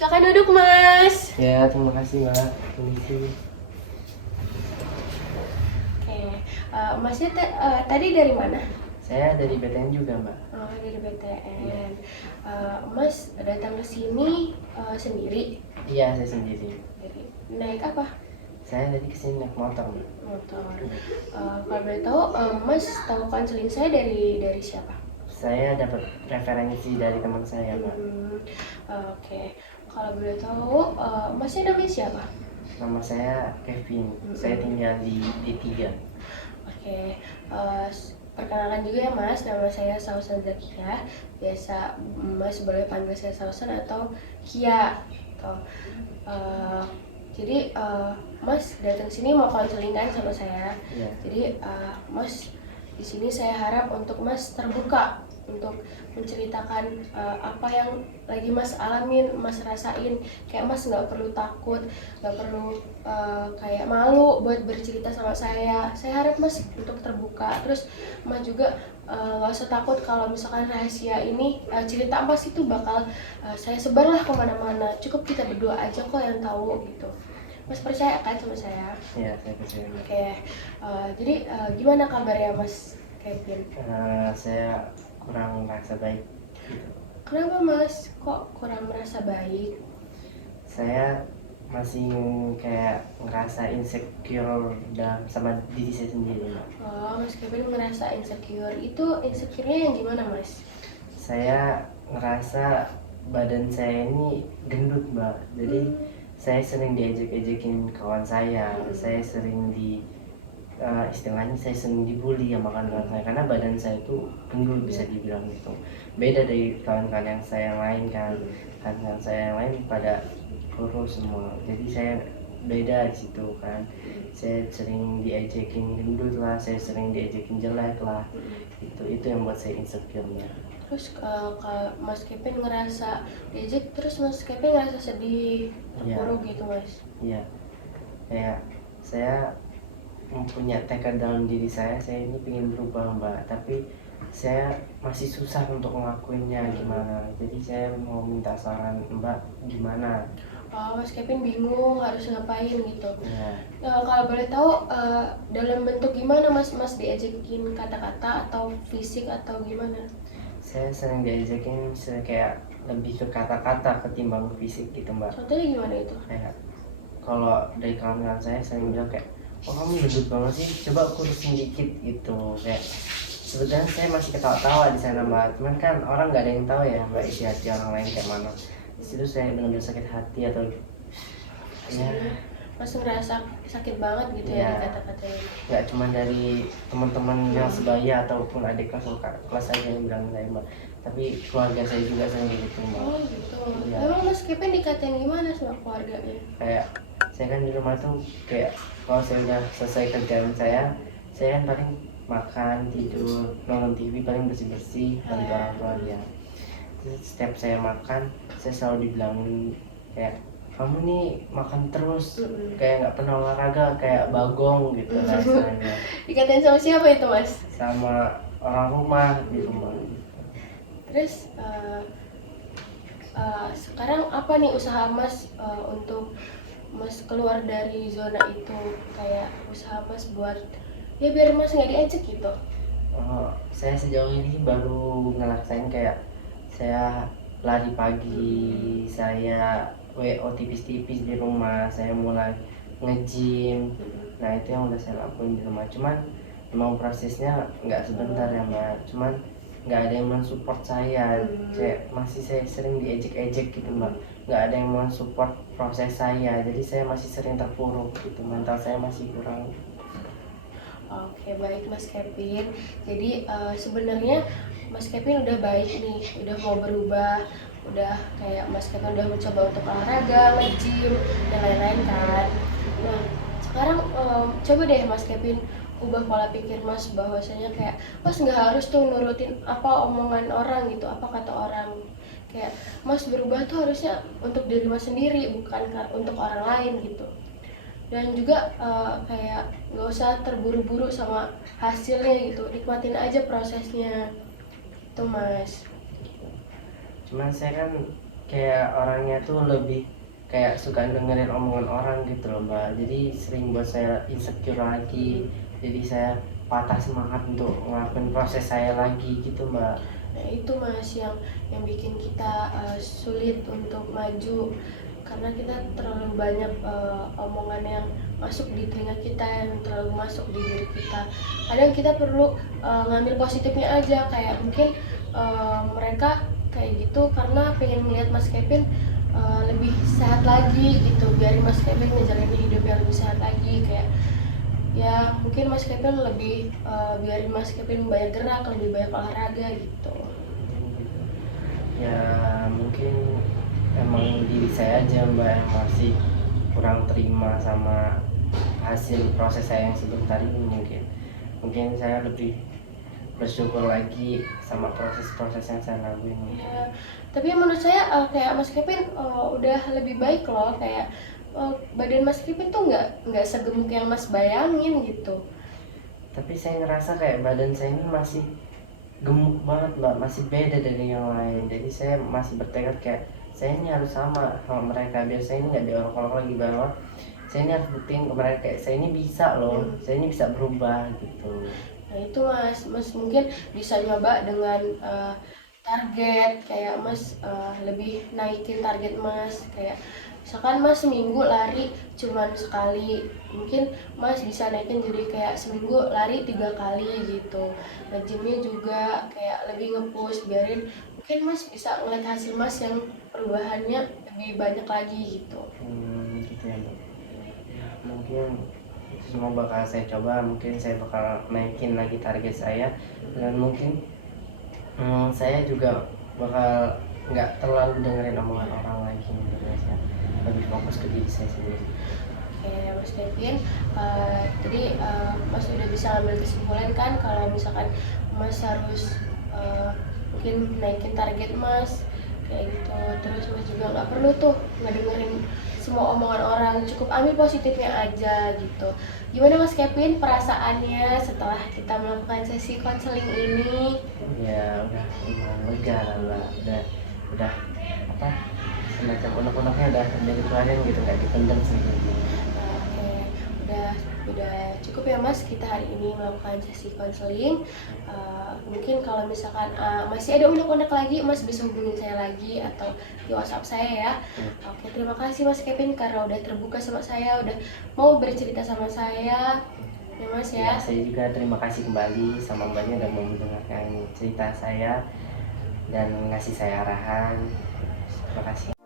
Silakan duduk, Mas. Ya, terima kasih Mbak. Permisi. Oke, Masnya tadi dari mana? Saya dari BTN juga Mbak. Oh, dari BTN. Mas datang ke sini sendiri? Iya, saya sendiri. Naik apa? Saya tadi kesini naik motor Mbak. Motor. Kalau boleh tahu, Mas tahu konseling saya dari siapa? Saya dapat referensi dari teman saya Mbak. Oke. Kalau boleh tahu, Masnya namanya siapa? Nama saya Kevin. Saya tinggal di D3. Oke. Perkenalkan juga ya Mas, nama saya Sausan Zakia. Biasa Mas boleh panggil saya Sausan atau Kia. Gitu. Jadi Mas datang sini mau konseling kan sama saya. Iya. Jadi Mas di sini saya harap untuk Mas terbuka untuk menceritakan apa yang lagi Mas alamin, Mas rasain. Kayak Mas nggak perlu takut, nggak perlu kayak malu buat bercerita sama saya. Saya harap Mas untuk terbuka. Terus Mas juga nggak usah takut kalau misalkan rahasia ini cerita Mas itu bakal saya sebarlah kemana-mana. Cukup kita berdua aja kok yang tahu gitu. Mas percaya kan sama saya? Iya, saya percaya Mbak. Oke, jadi gimana kabarnya Mas Kevin? Saya kurang merasa baik gitu. Kenapa Mas kok kurang merasa baik? Saya masih kayak ngerasa insecure sama diri saya sendiri Mbak. Oh, Mas Kevin ngerasa insecure. Itu insecure-nya yang gimana Mas? Saya ngerasa badan saya ini gendut Mbak. Jadi saya sering diejek-ejekin kawan saya sering istilahnya saya sering dibully sama kawan saya karena badan saya itu gendut bisa dibilang gitu. Beda dari kawan-kawan yang saya yang lain kan. Kawan-kawan saya yang lain pada kurus semua. Jadi saya beda di situ kan. Saya sering diejekin gendut lah, saya sering diejekin jelek lah. Itu yang buat saya insecure-nya. Terus Mas Kevin ngerasa diejek, terus Mas Kevin ngerasa sedih, terpuruk gitu Mas? Iya, kayak saya mempunyai tekad dalam diri saya ini pengen berubah Mbak, tapi saya masih susah untuk ngelakuinnya gimana. Jadi saya mau minta saran Mbak gimana. Oh, Mas Kevin bingung harus ngapain gitu. Ya. Kalau boleh tahu dalam bentuk gimana Mas diejekin kata-kata atau fisik atau gimana? Saya sering diajakin kayak lebih ke kata-kata ketimbang fisik gitu Mbak. Contohnya gimana itu? Kayak kalau dari kawan-kawan saya sering bilang kayak, oh kamu gendut banget sih, coba kurusin dikit gitu. Kayak sebetulnya saya masih ketawa-tawa di sana Mbak, cuman kan orang nggak ada yang tahu ya Mbak isi hati orang lain kayak mana. Di situ saya benar-benar sakit hati atau ya. Mas ngerasa sakit banget gitu ya kata-katanya. Nggak cuma dari teman-teman yang sebaya ataupun adik kelas aja yang bilang saya Mbak, tapi keluarga saya juga sering gitu Mbak. Oh gitu. Ya. Emang Mas Kevin dikatain gimana sama keluarganya? Kayak saya kan di rumah tuh kayak kalau saya udah selesai kerjaan saya kan paling makan, tidur, nonton TV, paling bersih-bersih, bantu orang tua ya. Terus setiap saya makan, saya selalu dibilangin kayak kamu nih makan terus, kayak nggak pernah olahraga, kayak bagong gitu rasanya. Dikatain sama siapa itu Mas? Sama orang rumah di rumah. Terus sekarang apa nih usaha Mas untuk Mas keluar dari zona itu, kayak usaha Mas buat ya biar Mas nggak diejek gitu? Saya sejauh ini baru ngerasain kayak saya lari pagi, saya WO tipis-tipis di rumah, saya mulai nge-gym. Nah itu yang udah saya lakuin di rumah, cuman emang prosesnya nggak sebentar ya Mbak, cuman nggak ada yang mensupport saya. Kayak masih saya sering diejek-ejek gitu Mbak, nggak ada yang mensupport proses saya, jadi saya masih sering terpuruk gitu, mental saya masih kurang. Oke, baik Mas Kevin. Jadi sebenarnya Mas Kevin udah baik nih, udah mau berubah, udah kayak Mas Kevin udah mencoba untuk olahraga, nge-gym, dan lain-lain kan. Nah, sekarang coba deh Mas Kevin ubah pola pikir Mas, bahwasanya kayak Mas nggak harus tuh nurutin apa omongan orang gitu, apa kata orang. Kayak Mas berubah tuh harusnya untuk diri Mas sendiri, bukan untuk orang lain gitu. Dan juga kayak nggak usah terburu-buru sama hasilnya gitu, nikmatin aja prosesnya itu Mas. Cuman saya kan kayak orangnya tuh lebih kayak suka dengerin omongan orang gitu loh Mbak, jadi sering buat saya insecure lagi, jadi saya patah semangat untuk ngelakuin proses saya lagi gitu Mbak. Nah itu mas yang bikin kita sulit untuk maju, karena kita terlalu banyak omongan yang masuk di telinga kita, yang terlalu masuk di diri kita. Kadang kita perlu ngambil positifnya aja, kayak mungkin mereka kayak gitu karena pengen melihat Mas Kevin lebih sehat lagi gitu, biar Mas Kevin ngejalanin hidup yang lebih sehat lagi. Kayak ya mungkin Mas Kevin lebih biarin Mas Kevin banyak gerak, lebih banyak olahraga gitu. Ya mungkin emang diri saya aja Mbak yang masih kurang terima sama hasil proses saya yang sebentar ini. Mungkin saya lebih bersyukur lagi sama proses-proses yang saya lakuin. Ya, tapi menurut saya kayak Mas Kevin udah lebih baik loh, kayak badan Mas Kevin tuh nggak segemuk yang Mas bayangin gitu. Tapi saya ngerasa kayak badan saya ini masih gemuk banget Mbak, masih beda dari yang lain. Jadi saya masih bertekad kayak saya ini harus sama mereka, biar saya ini nggak diolok-olok lagi, bahwa saya ini harus buktiin ke mereka kayak saya ini bisa loh, saya ini bisa berubah gitu. Nah itu mas mungkin bisa nyoba dengan target, kayak mas lebih naikin target mas. Kayak misalkan mas seminggu lari cuman sekali, mungkin mas bisa naikin jadi kayak seminggu lari 3 kali gitu. Nah gymnya juga kayak lebih nge-push, biarin mungkin mas bisa ngeliat hasil mas yang perubahannya lebih banyak lagi gitu. Gitu ya Mbak. Mungkin itu semua bakal saya coba, mungkin saya bakal naikin lagi target saya, dan mungkin saya juga bakal nggak terlalu dengerin omongan orang lagi, saya lebih fokus ke diri saya sendiri. Oke, Mas Kevin, jadi Mas udah bisa ambil kesimpulan kan kalau misalkan Mas harus mungkin naikin target Mas kayak gitu. Terus Mas juga nggak perlu tuh ngedengerin semua omongan orang, cukup ambil positifnya aja gitu. Gimana Mas Kevin perasaannya setelah kita melakukan sesi konseling ini? Ya udah lega lah Mbak, udah apa, semacam unek-uneknya udah dikeluarin gitu, nggak dipendam sendiri. Oke, udah cukup ya Mas kita hari ini melakukan sesi konseling. Mungkin kalau misalkan masih ada unek-unek lagi, Mas bisa hubungin saya lagi atau di WhatsApp saya ya. Oke, terima kasih Mas Kevin karena udah terbuka sama saya, udah mau bercerita sama saya. Ya Mas ya. Saya juga terima kasih kembali sama Mbaknya udah mau mendengarkan cerita saya dan ngasih saya arahan. Terima kasih.